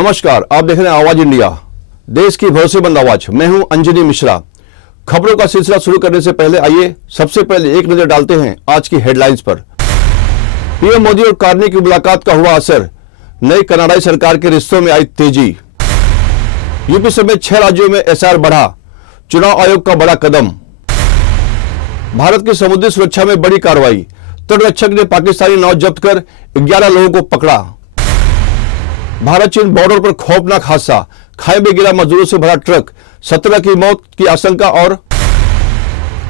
नमस्कार, आप देख रहे हैं आवाज इंडिया, देश की भरोसेमंद आवाज। मैं हूं अंजनी मिश्रा। खबरों का सिलसिला शुरू करने से पहले आइए सबसे पहले एक नजर डालते हैं आज की हेडलाइंस पर। पीएम मोदी और कार्नी की मुलाकात का हुआ असर, नई कनाडाई सरकार के रिश्तों में आई तेजी। यूपी समेत 6 राज्यों में एसआर बढ़ा, चुनाव आयोग का बड़ा कदम। भारत की समुद्री सुरक्षा में बड़ी कार्रवाई, तटरक्षक ने पाकिस्तानी नाव जब्त कर 11 लोगों को पकड़ा। भारत चीन बॉर्डर पर खौफनाक हादसा, खाई में गिरा मजदूरों से भरा ट्रक, 17 की मौत की आशंका।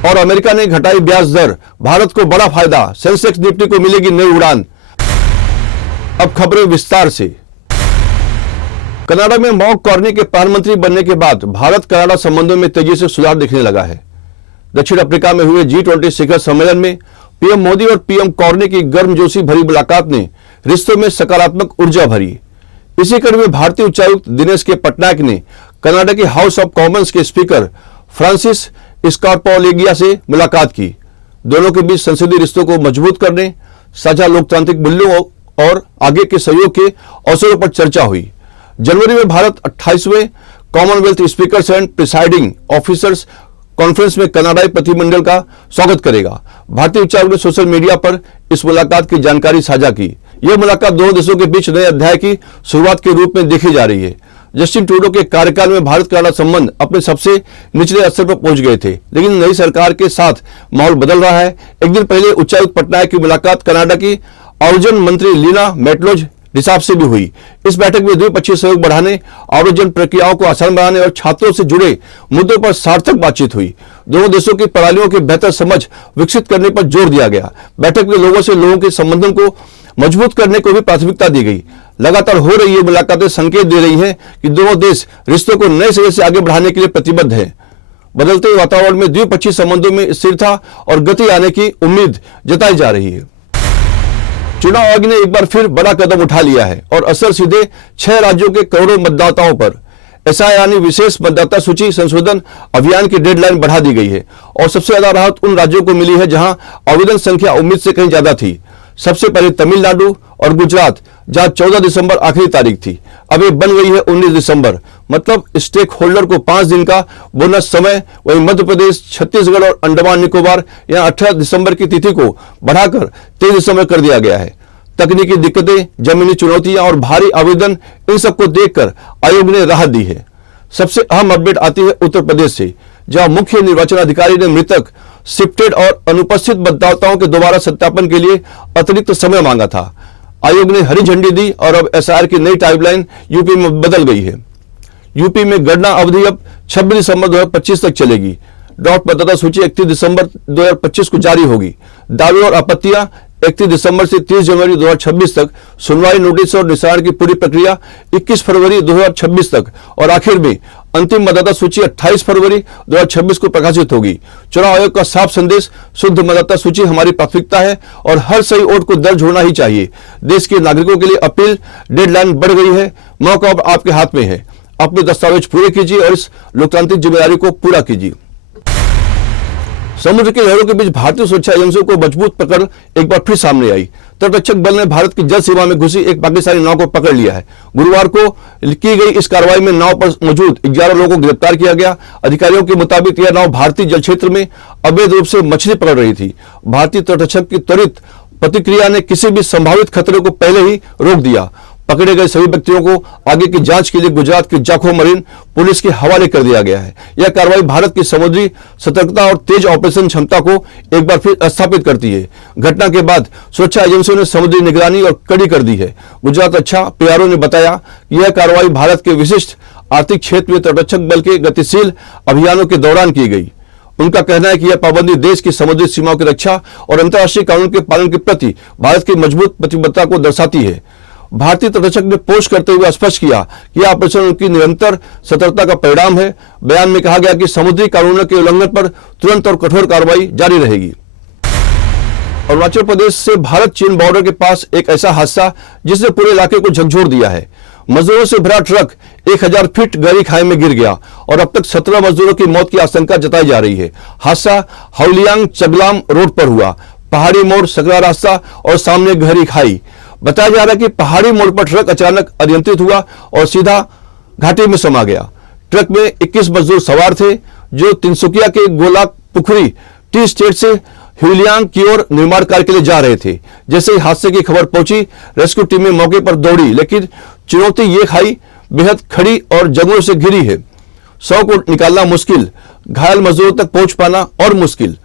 और अमेरिका ने घटाई ब्याज दर, भारत को बड़ा फायदा, सेंसेक्स निफ्टी को मिलेगी नई उड़ान। अब खबरें विस्तार से। कनाडा में मार्क कार्नी के प्रधानमंत्री बनने के बाद भारत कनाडा संबंधों में तेजी से सुधार दिखने लगा है। दक्षिण अफ्रीका में हुए G20 शिखर सम्मेलन में पीएम मोदी और पीएम कार्नी की गर्मजोशी भरी मुलाकात ने रिश्तों में सकारात्मक ऊर्जा भरी। इसी कड़ी में भारतीय उच्चायुक्त दिनेश के पटनायक ने कनाडा के हाउस ऑफ कॉमन्स के स्पीकर फ्रांसिस स्कारपोलेगिया से मुलाकात की। दोनों के बीच संसदीय रिश्तों को मजबूत करने, साझा लोकतांत्रिक मूल्यों और आगे के सहयोग के अवसरों पर चर्चा हुई। जनवरी में भारत 28वें Commonwealth speakers and presiding officers conference में कनाडाई प्रतिनिधिमंडल का स्वागत करेगा। भारतीय उच्चायुक्त ने सोशल मीडिया पर इस मुलाकात की जानकारी साझा की। यह मुलाकात दोनों देशों के बीच नए अध्याय की शुरुआत के रूप में देखी जा रही है। जस्टिन ट्रूडो के कार्यकाल में भारत कनाडा संबंध अपने सबसे निचले स्तर पर पहुंच गए थे, लेकिन नई सरकार के साथ माहौल बदल रहा है। एक दिन पहले उच्चायुक्त पटनायक की मुलाकात कनाडा की आव्रजन मंत्री लीना मेटलोज डिसाब से भी हुई। इस बैठक में द्विपक्षीय सहयोग बढ़ाने, आव्रजन प्रक्रियाओं को आसान बनाने और छात्रों से जुड़े मुद्दों पर सार्थक बातचीत हुई। दोनों देशों की प्रणालियों की बेहतर समझ विकसित करने पर जोर दिया गया। बैठक में लोगों के संबंधों को मजबूत करने को भी प्राथमिकता दी गई। लगातार हो रही ये मुलाकातें संकेत दे रही हैं कि दोनों देश रिश्तों को नए सिरे से आगे बढ़ाने के लिए प्रतिबद्ध हैं। बदलते वातावरण में द्विपक्षीय संबंधों में स्थिरता और गति आने की उम्मीद जताई जा रही है। चुनाव आयोग ने एक बार फिर बड़ा कदम उठा लिया है और असर सीधे 6 राज्यों के करोड़ों मतदाताओं पर। ऐसा यानी विशेष मतदाता सूची संशोधन अभियान की डेडलाइन बढ़ा दी गई है और सबसे ज्यादा राहत उन राज्यों को मिली है जहां आवेदन संख्या उम्मीद से कहीं ज्यादा थी। सबसे पहले तमिलनाडु और गुजरात, जहां 14 दिसंबर आखिरी तारीख थी, अब ये बन गई है 19 दिसंबर। मतलब स्टेक होल्डर को 5 दिन का बोनस समय। वहीं मध्य प्रदेश, छत्तीसगढ़ और अंडमान निकोबार यहां 18 दिसंबर की तिथि को बढ़ाकर 23 दिसंबर कर दिया गया है। तकनीकी दिक्कतें, जमीनी चुनौतियां और भारी आवेदन, इन सबको देखकर आयोग ने राहत दी है। सबसे अहम अपडेट आती है उत्तर प्रदेश से, जहां मुख्य निर्वाचन अधिकारी ने मृतक, शिफ्टेड और अनुपस्थित मतदाताओं के दोबारा सत्यापन के लिए अतिरिक्त समय मांगा था। आयोग ने हरी झंडी दी और अब एसआर की नई टाइमलाइन यूपी में बदल गई है। यूपी में गणना अवधि अब 26 दिसंबर 2025 तक चलेगी। ड्राफ्ट मतदाता सूची 31 दिसंबर 2025 को जारी होगी। दावे और आपत्तियां 31 दिसंबर से 30 जनवरी 2026 तक, सुनवाई, नोटिस और निशान की पूरी प्रक्रिया 21 फरवरी 2026 तक और आखिर में अंतिम मतदाता सूची 28 फरवरी 2026 को प्रकाशित होगी। चुनाव आयोग का साफ संदेश, शुद्ध मतदाता सूची हमारी प्राथमिकता है और हर सही वोट को दर्ज होना ही चाहिए। देश के नागरिकों के लिए अपील, डेडलाइन बढ़ गई है, मौका अब आपके हाथ में है। अपने दस्तावेज पूरे कीजिए और इस लोकतांत्रिक जिम्मेदारी को पूरा कीजिए। समुद्र की लहरों के बीच भारतीय सुरक्षा एजेंसियों को मजबूत पकड़ एक बार फिर सामने आई। तटरक्षक बल ने भारत की जल सीमा में घुसी एक पाकिस्तानी नाव को पकड़ लिया है। गुरुवार को की गई इस कार्रवाई में नाव पर मौजूद 11 लोगों को गिरफ्तार किया गया। अधिकारियों के मुताबिक यह नाव भारतीय जल क्षेत्र में अवैध रूप से मछली पकड़ रही थी। भारतीय तटरक्षक की त्वरित प्रतिक्रिया ने किसी भी संभावित खतरे को पहले ही रोक दिया। पकड़े गए सभी व्यक्तियों को आगे की जांच के लिए गुजरात की जाखो मरीन पुलिस के हवाले कर दिया गया है। यह कार्रवाई भारत की समुद्री सतर्कता और तेज ऑपरेशन क्षमता को एक बार फिर स्थापित करती है। घटना के बाद सुरक्षा एजेंसियों ने समुद्री निगरानी और कड़ी कर दी है। गुजरात अच्छा पीआरओ ने बताया कि यह कार्रवाई भारत के विशिष्ट आर्थिक क्षेत्र में तटरक्षक बल के गतिशील अभियानों के दौरान की गई। उनका कहना है कि यह पाबंदी देश की समुद्री सीमाओं की रक्षा और अंतर्राष्ट्रीय कानून के पालन के प्रति भारत की मजबूत प्रतिबद्धता को दर्शाती है। भारतीय तटरक्षक ने पोस्ट करते हुए स्पष्ट किया कि यह ऑपरेशन उनकी निरंतर सतर्कता का परिणाम है। बयान में कहा गया कि समुद्री कानूनों के उल्लंघन पर तुरंत और कठोर कार्रवाई जारी रहेगी। अरुणाचल प्रदेश से भारत चीन बॉर्डर के पास एक ऐसा हादसा जिसने पूरे इलाके को झकझोर दिया है। मजदूरों से भरा ट्रक 1000 फीट गहरी खाई में गिर गया और अब तक 17 मजदूरों की मौत की आशंका जताई जा रही है। हादसा हाउलियांग चगलाम रोड पर हुआ। पहाड़ी मोड़, सकरा रास्ता और सामने गहरी खाई। बताया जा रहा है कि पहाड़ी मोड़ पर ट्रक अचानक अनियंत्रित हुआ और सीधा घाटी में समा गया। ट्रक में 21 मजदूर सवार थे जो तिनसुकिया के गोला पुखरी टी स्टेट से ह्यूलियांग की ओर निर्माण कार्य के लिए जा रहे थे। जैसे ही हादसे की खबर पहुंची, रेस्क्यू टीमें मौके पर दौड़ी, लेकिन चुनौती ये खाई बेहद खड़ी और जंगलों से घिरी है। 100 को निकालना मुश्किल, घायल मजदूरों तक पहुंच पाना और मुश्किल।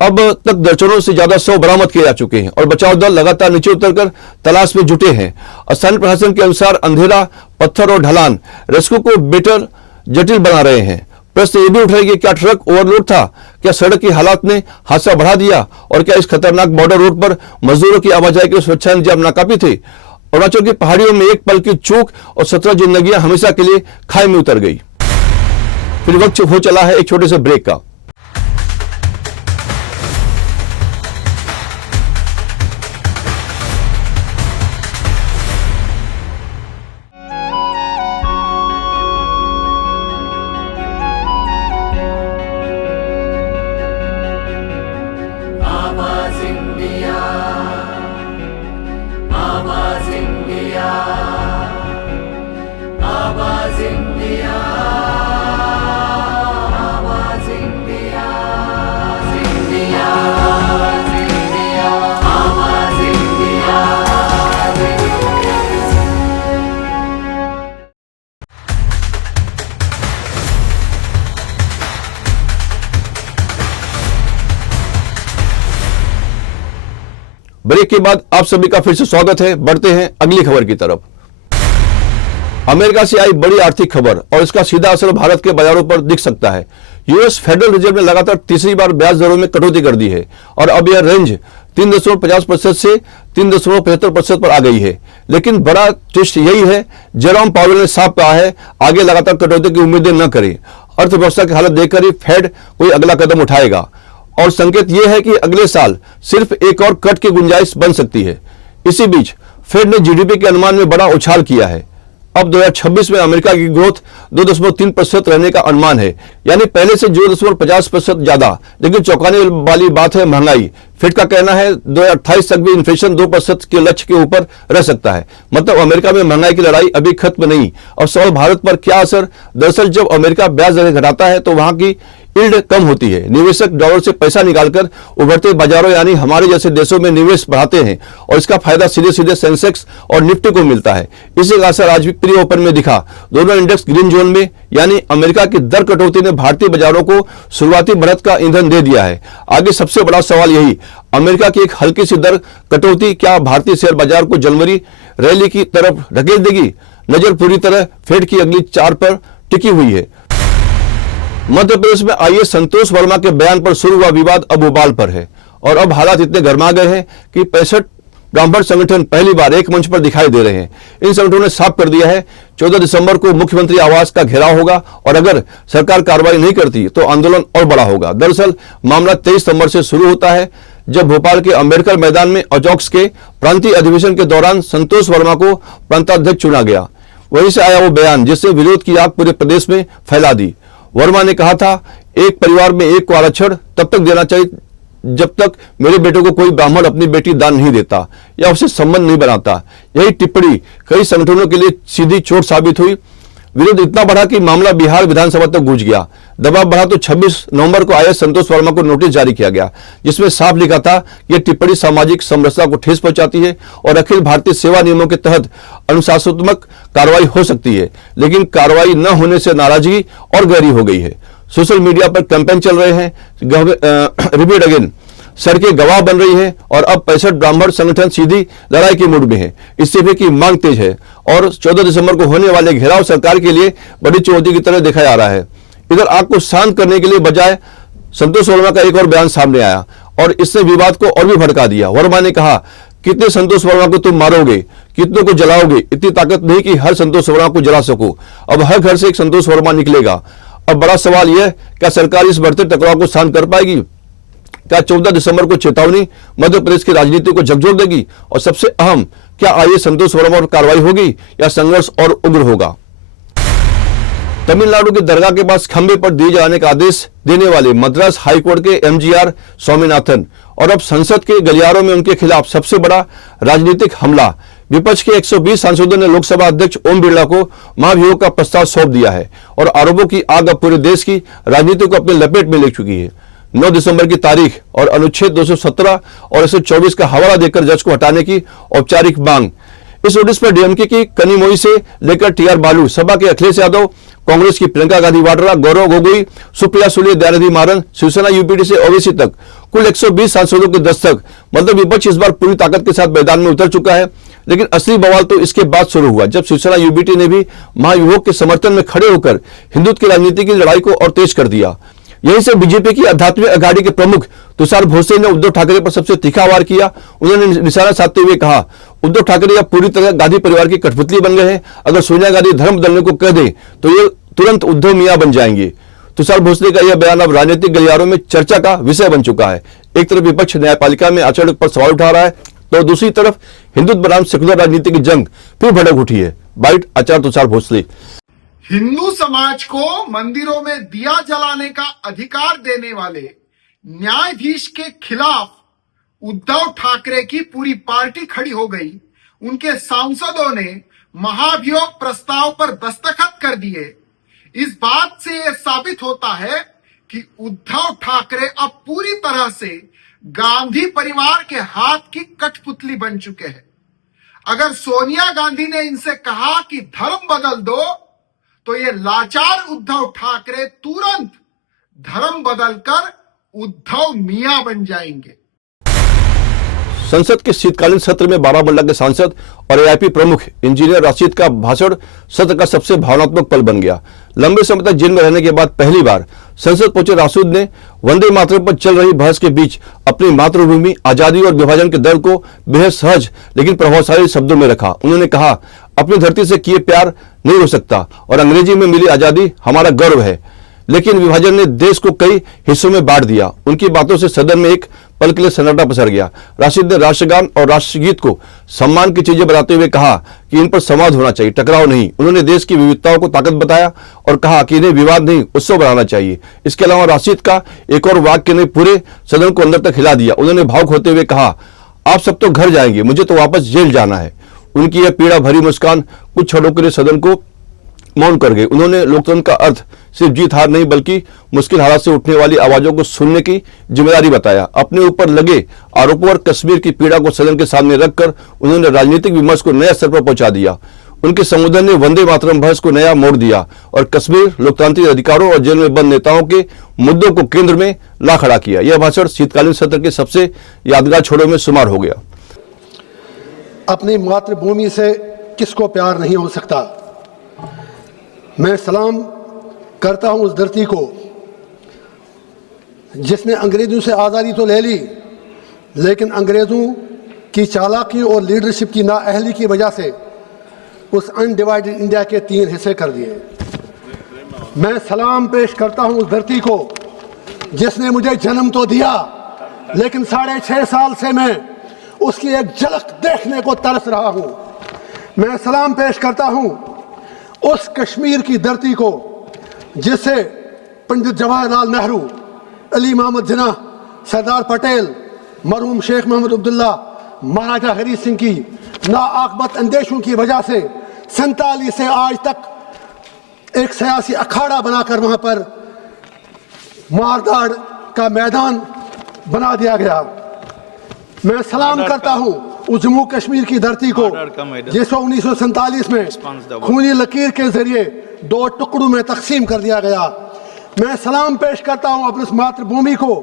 अब तक दर्जनों से ज्यादा 100 बरामद किए जा चुके हैं और बचाव दल लगातार नीचे उतरकर तलाश में जुटे हैं। स्थानीय प्रशासन के अनुसार अंधेरा, पत्थर और ढलान रेस्क्यू को बेटर जटिल बना रहे हैं। प्रश्न ये भी उठ रहा है कि क्या ट्रक ओवरलोड था, क्या सड़क की हालात ने हादसा बढ़ा दिया और क्या इस खतरनाक बॉर्डर रोड पर मजदूरों की आवाजाही के सुरक्षा इंतजाम नाकाफी थे। अरुणाचल की पहाड़ियों में एक पल की चूक और 17 जिंदगियां हमेशा के लिए खाई में उतर गई। फिर वक्त हो चला है एक छोटे से ब्रेक का। ब्रेक के बाद आप सभी का फिर से स्वागत है। बढ़ते हैं अगली खबर की तरफ। अमेरिका से आई बड़ी आर्थिक खबर और इसका सीधा असर भारत के बाजारों पर दिख सकता है। यूएस फेडरल रिजर्व ने लगातार तीसरी बार ब्याज दरों में कटौती कर दी है और अब यह रेंज 3.50% से 3.75% पर आ गई है। लेकिन बड़ा ट्विस्ट यही है, जेरोम पावेल ने साफ कहा है आगे लगातार कटौती की उम्मीदें न करें। अर्थव्यवस्था की हालत देखकर ही फेड कोई अगला कदम उठाएगा और संकेत यह है कि अगले साल सिर्फ एक और कट की गुंजाइश बन सकती है। इसी बीच फेड ने जीडीपी के अनुमान में बड़ा उछाल किया है। अब 2026 में अमेरिका की ग्रोथ 2.3% रहने का अनुमान है, यानी पहले से 0.50% ज्यादा। लेकिन चौंकाने वाली बात है महंगाई। फेड का कहना है 2028 तक भी इन्फ्लेशन 2% के लक्ष्य के ऊपर रह सकता है। मतलब अमेरिका में महंगाई की लड़ाई अभी खत्म नहीं। और सवाल भारत पर क्या असर? दरअसल जब अमेरिका ब्याज दरें घटाता है तो वहां की यील्ड कम होती है। निवेशक डॉलर से पैसा निकालकर उभरते बाजारों यानी हमारे जैसे देशों में निवेश बढ़ाते हैं और इसका फायदा सीधे सीधे सेंसेक्स और निफ्टी को मिलता है। इसी का असर आज भी प्री ओपन में दिखा। दोनों इंडेक्स ग्रीन जोन में, यानी अमेरिका की दर कटौती ने भारतीय बाजारों को शुरुआती बढ़त का ईंधन दे दिया है। आगे सबसे बड़ा सवाल यही, अमेरिका की एक हल्की सी दर कटौती क्या भारतीय शेयर बाजार को जनवरी रैली की तरफ ढकेल देगी? नजर पूरी तरह फेड की अगली चार पर टिकी हुई है। मध्य प्रदेश में आईएएस संतोष वर्मा के बयान पर शुरू हुआ विवाद अब उबाल पर है और अब हालात इतने गर्मा गए हैं कि 65 ब्राह्मण संगठन पहली बार एक मंच पर दिखाई दे रहे हैं। इन संगठनों ने साफ कर दिया है 14 दिसंबर को मुख्यमंत्री आवास का घेराव होगा और अगर सरकार कार्रवाई नहीं करती तो आंदोलन और बड़ा होगा। दरअसल मामला 23 सितंबर से शुरू होता है जब भोपाल के अंबेडकर मैदान में अजॉक्स के प्रांतीय अधिवेशन के दौरान संतोष वर्मा को प्रांताध्यक्ष चुना गया। वहीं से आया वो बयान जिससे विरोध की आग पूरे प्रदेश में फैला दी। वर्मा ने कहा था, एक परिवार में एक को आरक्षण तब तक देना चाहिए जब तक मेरे बेटे को कोई ब्राह्मण अपनी बेटी दान नहीं देता या उससे संबंध नहीं बनाता। यही टिप्पणी कई संगठनों के लिए सीधी चोट साबित हुई। विरोध इतना बढ़ा कि मामला बिहार विधानसभा तक गूंज गया। दबाव बढ़ा तो 26 नवंबर को आईएएस संतोष वर्मा को नोटिस जारी किया गया जिसमें साफ लिखा था यह टिप्पणी सामाजिक समरसता को ठेस पहुंचाती है और अखिल भारतीय सेवा नियमों के तहत अनुशासनात्मक कार्रवाई हो सकती है। लेकिन कार्रवाई न होने से नाराजगी और गहरी हो गई है। सोशल मीडिया पर कैंपेन चल रहे हैं, रिपीट अगेन, सड़कें गवाह बन रही हैं और अब 65 ब्राह्मण संगठन सीधी लड़ाई के मूड में है। इस्तीफे की मांग तेज है और 14 दिसंबर को होने वाले घेराव सरकार के लिए बड़ी चुनौती की तरह देखा जा रहा है। इधर आग को शांत करने के लिए बजाय संतोष वर्मा का एक और बयान सामने आया और इसने विवाद को और भी भड़का दिया। वर्मा ने कहा, कितने संतोष वर्मा को तुम मारोगे, कितनों को जलाओगे? इतनी ताकत नहीं कि हर संतोष वर्मा को जला सको। अब हर घर से एक संतोष वर्मा निकलेगा। अब बड़ा सवाल यह, क्या सरकार इस बढ़ते टकराव को शांत कर पाएगी? क्या 14 दिसंबर को चेतावनी मध्य प्रदेश की राजनीति को झकझोर देगी? और सबसे अहम, क्या आईएएस संतोष वर्मा पर कार्रवाई होगी या संघर्ष और उग्र होगा? तमिलनाडु के दरगाह के पास खंबे पर दिए जाने का आदेश देने वाले मद्रास हाईकोर्ट के एमजीआर स्वामीनाथन और अब संसद के गलियारों में उनके खिलाफ सबसे बड़ा राजनीतिक हमला। विपक्ष के 120 सांसदों ने लोकसभा अध्यक्ष ओम बिरला को महाभियोग का प्रस्ताव सौंप दिया है और आरोपों की आग अब पूरे देश की राजनीति को अपने लपेट में ले चुकी है। 9 दिसंबर की तारीख और अनुच्छेद 217 और 124 का हवाला देकर जज को हटाने की औपचारिक मांग। इस नोटिस पर डीएमके की कनिमोई से लेकर टीआर बालू, सपा के अखिलेश यादव, कांग्रेस की प्रियंका गांधी वाड्रा, गौरव गोगोई, सुप्रिया सुले, दयानिधि मारन, शिवसेना यूपीडी से ओवैसी तक कुल 120 सांसदों के दस्तक। मतलब विपक्ष इस बार पूरी ताकत के साथ मैदान में उतर चुका है। लेकिन असली बवाल तो इसके बाद शुरू हुआ जब शिवसेना यूपीडी ने भी महाभियोग के समर्थन में खड़े होकर हिंदुत्व की राजनीति की लड़ाई को और तेज कर दिया। यहीं से बीजेपी की आध्यात्मिक अघाड़ी के प्रमुख तुषार भोसले ने उद्धव ठाकरे पर सबसे तीखा वार किया। उन्होंने निशाना साधते हुए कहा, उद्धव ठाकरे अब पूरी तरह गांधी परिवार की कठपुतली बन गए हैं। अगर सोनिया गांधी धर्म बदलने को कह दे तो ये तुरंत उद्धव मियां बन जाएंगे। तुषार भोसले का यह बयान अब राजनीतिक गलियारों में चर्चा का विषय बन चुका है। एक तरफ विपक्ष न्यायपालिका में आचरण पर सवाल उठा रहा है तो दूसरी तरफ हिंदुत्व बनाम सेकुलर राजनीति की जंग फिर भड़क उठी है। बाइट आचार्य तुषार भोसले। हिंदू समाज को मंदिरों में दिया जलाने का अधिकार देने वाले न्यायाधीश के खिलाफ उद्धव ठाकरे की पूरी पार्टी खड़ी हो गई। उनके सांसदों ने महाभियोग प्रस्ताव पर दस्तखत कर दिए। इस बात से यह साबित होता है कि उद्धव ठाकरे अब पूरी तरह से गांधी परिवार के हाथ की कठपुतली बन चुके हैं। अगर सोनिया गांधी ने इनसे कहा कि धर्म बदल दो तो ये लाचार उद्धव ठाकरे तुरंत धर्म बदलकर उद्धव मियां बन जाएंगे। संसद के शीतकालीन सत्र में बारामुल्ला के सांसद और एआईपी प्रमुख इंजीनियर राशिद का भाषण सत्र का सबसे भावनात्मक पल बन गया। लंबे समय तक जेल में रहने के बाद पहली बार संसद पहुंचे राशिद ने वंदे मातरम पर चल रही बहस के बीच अपनी मातृभूमि, आजादी और विभाजन के दर्द को बेहद सहज लेकिन प्रभावशाली शब्दों में रखा। उन्होंने कहा, अपनी धरती से किए प्यार नहीं हो सकता और अंग्रेजी में मिली आजादी हमारा गर्व है, लेकिन विभाजन ने देश को कई हिस्सों में बांट दिया। उनकी बातों से सदन में एक पल के लिए सन्नाटा पसर गया। राशिद ने राष्ट्रगान और राष्ट्रगीत को सम्मान की चीजें बताते हुए कहा कि इन पर संवाद होना चाहिए, टकराव नहीं। उन्होंने देश की विविधताओं को ताकत बताया और कहा कि इन्हें विवाद नहीं उत्सव बनाना चाहिए। इसके अलावा राशिद का एक और वाक्य ने पूरे सदन को अंदर तक हिला दिया। उन्होंने भावुक होते हुए कहा, आप सब तो घर जाएंगे, मुझे तो वापस जेल जाना है। उनकी यह पीड़ा भरी मुस्कान कुछ क्षणों के लिए सदन को मौन कर गई। उन्होंने लोकतंत्र का अर्थ सिर्फ जीत हार नहीं बल्कि मुश्किल हालात से उठने वाली आवाजों को सुनने की जिम्मेदारी बताया। अपने ऊपर लगे आरोपों और कश्मीर की पीड़ा को सदन के सामने रखकर उन्होंने राजनीतिक विमर्श को नए स्तर पर पहुंचा दिया। उनके संबोधन ने वंदे मातरम बहस को नया मोड़ दिया और कश्मीर, लोकतांत्रिक अधिकारों और जेल में बंद नेताओं के मुद्दों को केंद्र में ला खड़ा किया। यह भाषण शीतकालीन सत्र के सबसे यादगार छोरों में शुमार हो गया। अपनी मातृभूमि से किसको प्यार नहीं हो सकता। मैं सलाम करता हूं उस धरती को जिसने अंग्रेजों से आज़ादी तो ले ली, लेकिन अंग्रेजों की चालाकी और लीडरशिप की नाअहली की वजह से उस अनडिवाइडेड इंडिया के 3 हिस्से कर दिए। मैं सलाम पेश करता हूं उस धरती को जिसने मुझे जन्म तो दिया, लेकिन 6.5 साल से मैं उसकी एक झलक देखने को तरस रहा हूं। मैं सलाम पेश करता हूं उस कश्मीर की धरती को जिसे पंडित जवाहरलाल नेहरू, अली मोहम्मद जिन्ना, सरदार पटेल, मरहूम शेख मोहम्मद अब्दुल्ला, महाराजा हरी सिंह की नाआकबत अंदेशों की वजह से 47 से आज तक एक सियासी अखाड़ा बनाकर वहां पर मारदाड़ का मैदान बना दिया गया। मैं सलाम करता हूं उस जम्मू कश्मीर की धरती को जिसको 1947 में खूनी लकीर के जरिए 2 टुकड़ों में तकसीम कर दिया गया। मैं सलाम पेश करता हूं अपनी मातृभूमि को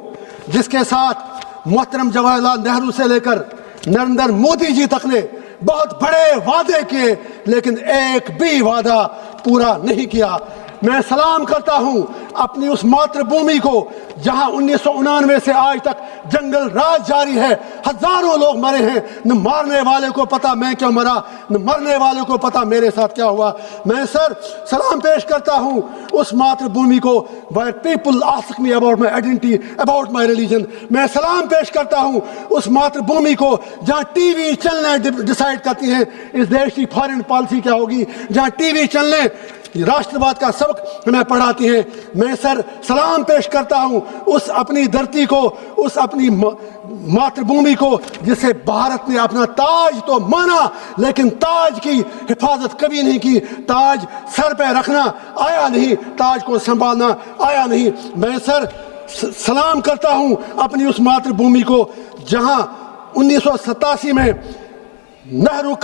जिसके साथ मोहतरम जवाहरलाल नेहरू से लेकर नरेंद्र मोदी जी तक ने बहुत बड़े वादे किए, लेकिन एक भी वादा पूरा नहीं किया। मैं सलाम करता हूं अपनी उस मातृभूमि को जहां 1999 से आज तक जंगल राज जारी है। हजारों लोग मरे हैं, न मारने वाले को पता मैं क्यों मरा, न मरने वाले को पता मेरे साथ क्या हुआ। मैं सलाम पेश करता हूं उस मातृभूमि को where people ask me about my identity, about my religion। मैं सलाम पेश करता हूं उस मातृभूमि को जहां टीवी चैनलें डिसाइड करती हैं इस देश की फॉरेन पॉलिसी क्या होगी, जहां टीवी चैनलें राष्ट्रवाद का सबक हमें पढ़ाती हैं। मैं सर सलाम पेश करता हूं उस अपनी धरती को, उस अपनी मातृभूमि को जिसे भारत ने अपना ताज तो माना लेकिन ताज की हिफाजत कभी नहीं की। ताज सर पे रखना आया नहीं, ताज को संभालना आया नहीं। मैं सर सलाम करता हूं अपनी उस मातृभूमि को जहां 1987 में नेहरू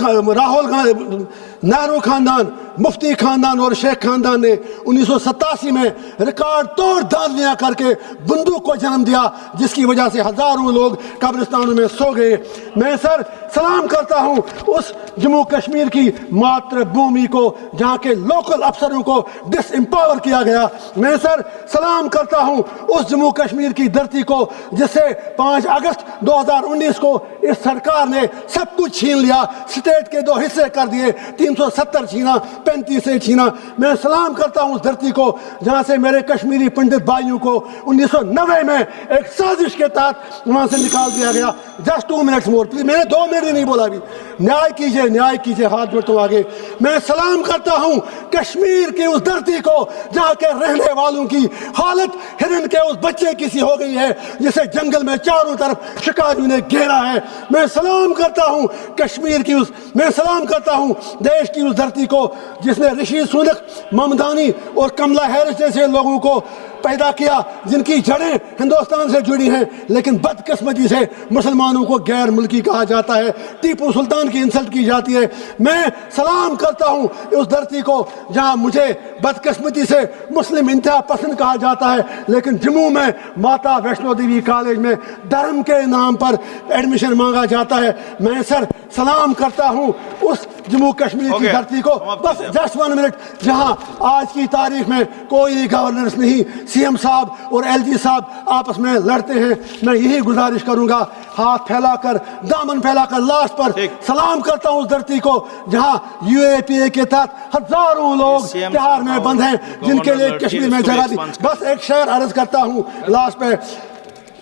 खानदान, मुफ्ती खानदान और शेख खानदान ने 1987 में रिकॉर्ड तोड़ धांधलियां करके बंदूक को जन्म दिया, जिसकी वजह से हजारों लोग कब्रिस्तानों में सो गए। मैं सर सलाम करता हूं उस जम्मू कश्मीर की मातृभूमि को जहां के लोकल अफसरों को डिसएम्पावर किया गया। मैं सर सलाम करता हूं उस जम्मू कश्मीर की धरती को जिससे 5 अगस्त 2019 को इस सरकार ने सब कुछ छीन लिया, स्टेट के 2 हिस्से कर दिए, 370 छीना, 35 से छीना। मैं सलाम करता हूं उस धरती को जहां से मेरे कश्मीरी पंडित भाइयों को 1990 में एक साजिश के तहत वहां से निकाल दिया गया। जस्ट 2 मिनट्स मोर प्लीज, मैंने 2 मिनट नहीं बोला अभी। न्याय कीजिए, न्याय कीजिए, हाथ जोड़ता हूं आगे। मैं सलाम करता हूं कश्मीर की उस धरती को जहां के रहने वालों की हालत हिरन के उस बच्चे की सी हो गई है जिसे जंगल में चारों तरफ शिकारियों ने घेरा है। मैं सलाम करता हूं कश्मीर की मैं सलाम करता हूं देश की उस धरती को जिसने ऋषि सुनक, ममदानी और कमला हैरिस जैसे लोगों को पैदा किया जिनकी जड़ें हिंदुस्तान से जुड़ी हैं, लेकिन बदकिस्मती से मुसलमानों को गैर मुल्की कहा जाता है, टीपू सुल्तान की इंसल्ट की जाती है। मैं सलाम करता हूं उस धरती को जहां मुझे बदकिस्मती से मुस्लिम इंतहा पसंद कहा जाता है, लेकिन जम्मू में माता वैष्णो देवी कॉलेज में धर्म के नाम पर एडमिशन मांगा जाता है। मैं सर सलाम करता हूं उस जम्मू कश्मीर की धरती को, बस जस्ट 1 मिनट, जहां आज की तारीख में कोई गवर्नेंस नहीं, सीएम साहब और एलजी साहब आपस में लड़ते हैं। मैं यही गुजारिश करूंगा, हाथ फैलाकर, दामन फैलाकर लास्ट पर सलाम करता हूं उस धरती को जहां यूएपीए के तहत हजारों लोग तिहाड़ में बंद हैं जिनके लिए कश्मीर में जगह दी। बस एक शेर अर्ज करता हूं लास्ट पे,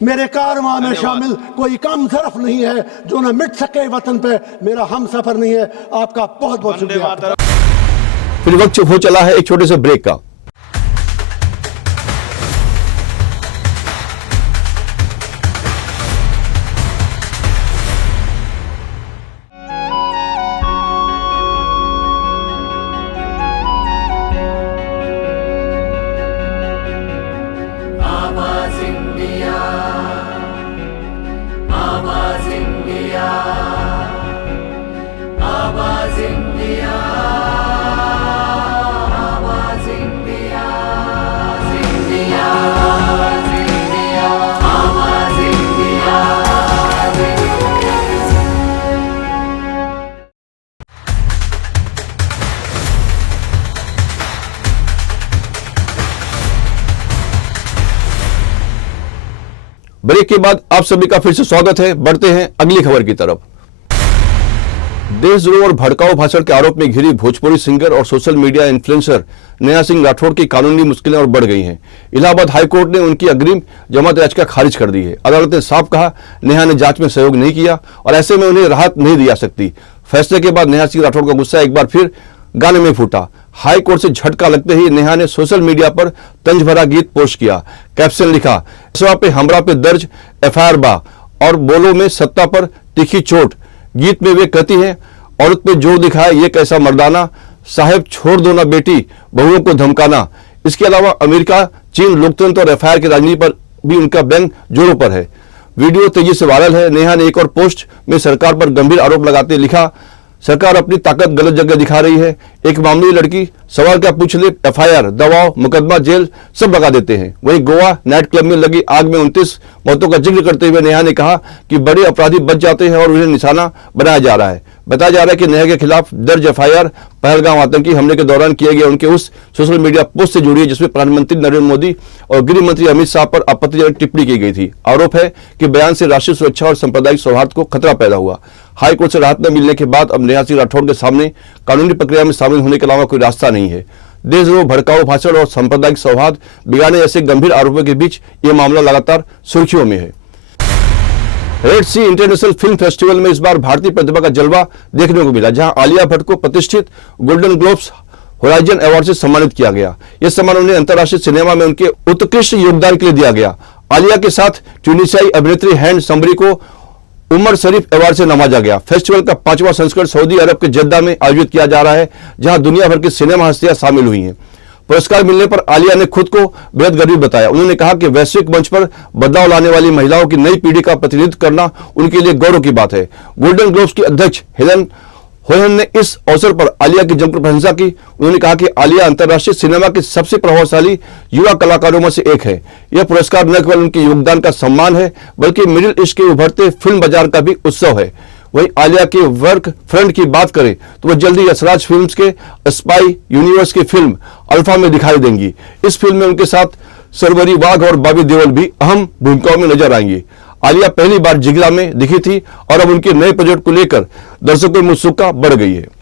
मेरे कारवां में शामिल कोई कम ज़रफ नहीं है जो न मिट सके वतन पे मेरा हम सफर नहीं है। आपका बहुत बहुत शुक्रिया। फिर वक्त हो चला है एक छोटे से ब्रेक का। ब्रेक के बाद आप सभी का फिर से स्वागत है। बढ़ते हैं अगली खबर की तरफ। देशद्रोह और भड़काऊ भाषण के आरोप में घिरी भोजपुरी सिंगर और social media influencer Neha Singh Rathore की कानूनी मुश्किलें और बढ़ गई हैं। इलाहाबाद हाईकोर्ट ने उनकी अग्रिम जमानत याचिका खारिज कर दी है। अदालत ने साफ कहा नेहा ने जांच में सहयोग नहीं किया और ऐसे में उन्हें राहत नहीं दी जा सकती। फैसले के बाद नेहा सिंह राठौड़ का गुस्सा एक बार फिर गाने में फूटा। हाई कोर्ट से झटका लगते ही नेहा ने सोशल मीडिया पर तंज भरा गीत पोस्ट किया। कैप्शन लिखा, पे हमरा पे दर्ज एफआईआर बा और बोलो में सत्ता पर तीखी चोट। गीत में वे कहती हैं, औरत पे जोर दिखाए ये कैसा मर्दाना, साहेब छोड़ दो ना बेटी बहुओं को धमकाना। इसके अलावा अमेरिका, चीन, लोकतंत्र और एफआईआर की राजनीति पर भी उनका व्यंग जोरों पर है। वीडियो तेजी से वायरल है। नेहा ने एक और पोस्ट में सरकार पर गंभीर आरोप लगाते लिखा, सरकार अपनी ताकत गलत जगह दिखा रही है। एक मामूली लड़की सवाल क्या पूछ ले, एफआईआर, दबाव, मुकदमा, जेल सब लगा देते हैं। वहीं गोवा नाइट क्लब में लगी आग में 29 मौतों का जिक्र करते हुए नेहा ने कहा कि बड़े अपराधी बच जाते हैं और उन्हें निशाना बनाया जा रहा है। बताया जा रहा है कि नेहा के खिलाफ दर्ज एफआईआर पहलगाम आतंकी हमले के दौरान किए गए उनके उस सोशल मीडिया पोस्ट से जुड़ी है जिसमें प्रधानमंत्री नरेंद्र मोदी और गृह मंत्री अमित शाह पर आपत्तिजनक टिप्पणी की गई थी। आरोप है कि बयान से राष्ट्रीय सुरक्षा और सांप्रदायिक सौहार्द को खतरा पैदा हुआ। हाईकोर्ट से राहत न मिलने के बाद अब नेहा सिंह राठौड़ के सामने कानूनी प्रक्रिया में शामिल होने के अलावा कोई रास्ता नहीं है। देशद्रोह, भड़काऊ भाषण और सांप्रदायिक सौहार्द बिगाड़ने जैसे गंभीर आरोपों के बीच यह मामला लगातार सुर्खियों में है। रेड सी इंटरनेशनल फिल्म फेस्टिवल में इस बार भारतीय प्रतिभा का जलवा देखने को मिला, जहां आलिया भट्ट को प्रतिष्ठित गोल्डन ग्लोब्स होराइजन अवार्ड से सम्मानित किया गया। यह सम्मान उन्हें अंतर्राष्ट्रीय सिनेमा में उनके उत्कृष्ट योगदान के लिए दिया गया। आलिया के साथ ट्यूनिसियाई अभिनेत्री हैंड समरी को उमर शरीफ अवार्ड से नवाजा गया। फेस्टिवल का 5वां संस्करण सऊदी अरब के जद्दा में आयोजित किया जा रहा है, जहां दुनिया भर की सिनेमा हस्तियां शामिल हुई हैं। पुरस्कार मिलने पर आलिया ने खुद को बेहद गर्वित बताया। उन्होंने कहा कि वैश्विक मंच पर बदलाव लाने वाली महिलाओं की नई पीढ़ी का प्रतिनिधित्व करना उनके लिए गौरव की बात है। गोल्डन ग्लोब्स की अध्यक्ष हेलन होयन ने इस अवसर पर आलिया की जमकर प्रशंसा की। उन्होंने कहा कि आलिया अंतर्राष्ट्रीय सिनेमा के सबसे प्रभावशाली युवा कलाकारों में से एक है। यह पुरस्कार न केवल उनके योगदान का सम्मान है, बल्कि मिडिल ईस्ट के उभरते फिल्म बाजार का भी उत्सव है। वहीं आलिया के वर्क फ्रंट की बात करें तो वह जल्दी यशराज फिल्म्स के स्पाई यूनिवर्स की फिल्म अल्फा में दिखाई देंगी। इस फिल्म में उनके साथ सरवरी वाघ और बॉबी देओल भी अहम भूमिकाओं में नजर आएंगी। आलिया पहली बार जिगला में दिखी थी और अब उनके नए प्रोजेक्ट को लेकर दर्शकों में उत्सुकता बढ़ गई है।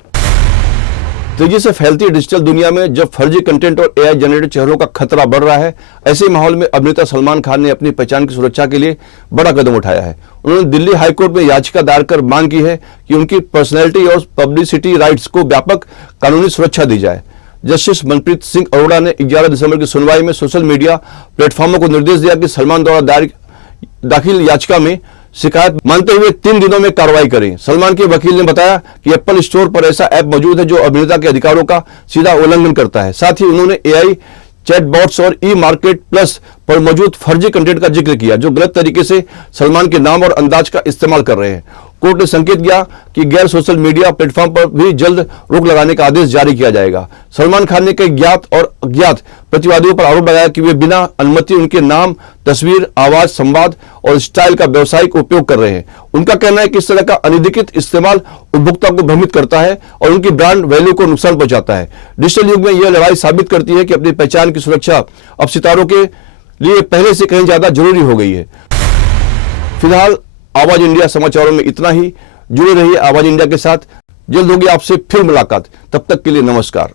तेजी से फैलती डिजिटल दुनिया में जब फर्जी कंटेंट और एआई जनरेटेड चेहरों का खतरा बढ़ रहा है, ऐसे माहौल में अभिनेता सलमान खान ने अपनी पहचान की सुरक्षा के लिए बड़ा कदम उठाया है। उन्होंने दिल्ली हाईकोर्ट में याचिका दायर कर मांग की है कि उनकी पर्सनैलिटी और पब्लिसिटी राइट्स को व्यापक कानूनी सुरक्षा दी जाए। जस्टिस मनप्रीत सिंह अरोड़ा ने 11 दिसंबर की सुनवाई में सोशल मीडिया प्लेटफॉर्मों को निर्देश दिया कि सलमान द्वारा दाखिल याचिका में शिकायत मानते हुए 3 दिनों में कार्रवाई करें। सलमान के वकील ने बताया कि एप्पल स्टोर पर ऐसा ऐप मौजूद है जो अभिनेता के अधिकारों का सीधा उल्लंघन करता है। साथ ही उन्होंने एआई चैटबॉट्स और ई मार्केट प्लस पर मौजूद फर्जी कंटेंट का जिक्र किया, जो गलत तरीके से सलमान के नाम और अंदाज का इस्तेमाल कर रहे हैं। कोर्ट ने संकेत दिया कि गैर सोशल मीडिया प्लेटफॉर्म पर भी जल्द रोक लगाने का आदेश जारी किया जाएगा। सलमान खान ने कई ज्ञात और अज्ञात प्रतिवादियों पर आरोप लगाया कि वे बिना अनुमति उनके नाम, तस्वीर, आवाज, संवाद और स्टाइल का व्यावसायिक उपयोग कर रहे हैं। उनका कहना है कि इस तरह का अनधिकृत इस्तेमाल उपभोक्ता को भ्रमित करता है और उनकी ब्रांड वैल्यू को नुकसान पहुंचाता है। डिजिटल युग में यह लड़ाई साबित करती है कि अपनी पहचान की सुरक्षा अब सितारों के लिए पहले से कहीं ज्यादा जरूरी हो गई है। फिलहाल आवाज इंडिया समाचारों में इतना ही। जुड़े रहिए आवाज इंडिया के साथ। जल्द होगी आपसे फिर मुलाकात। तब तक के लिए नमस्कार।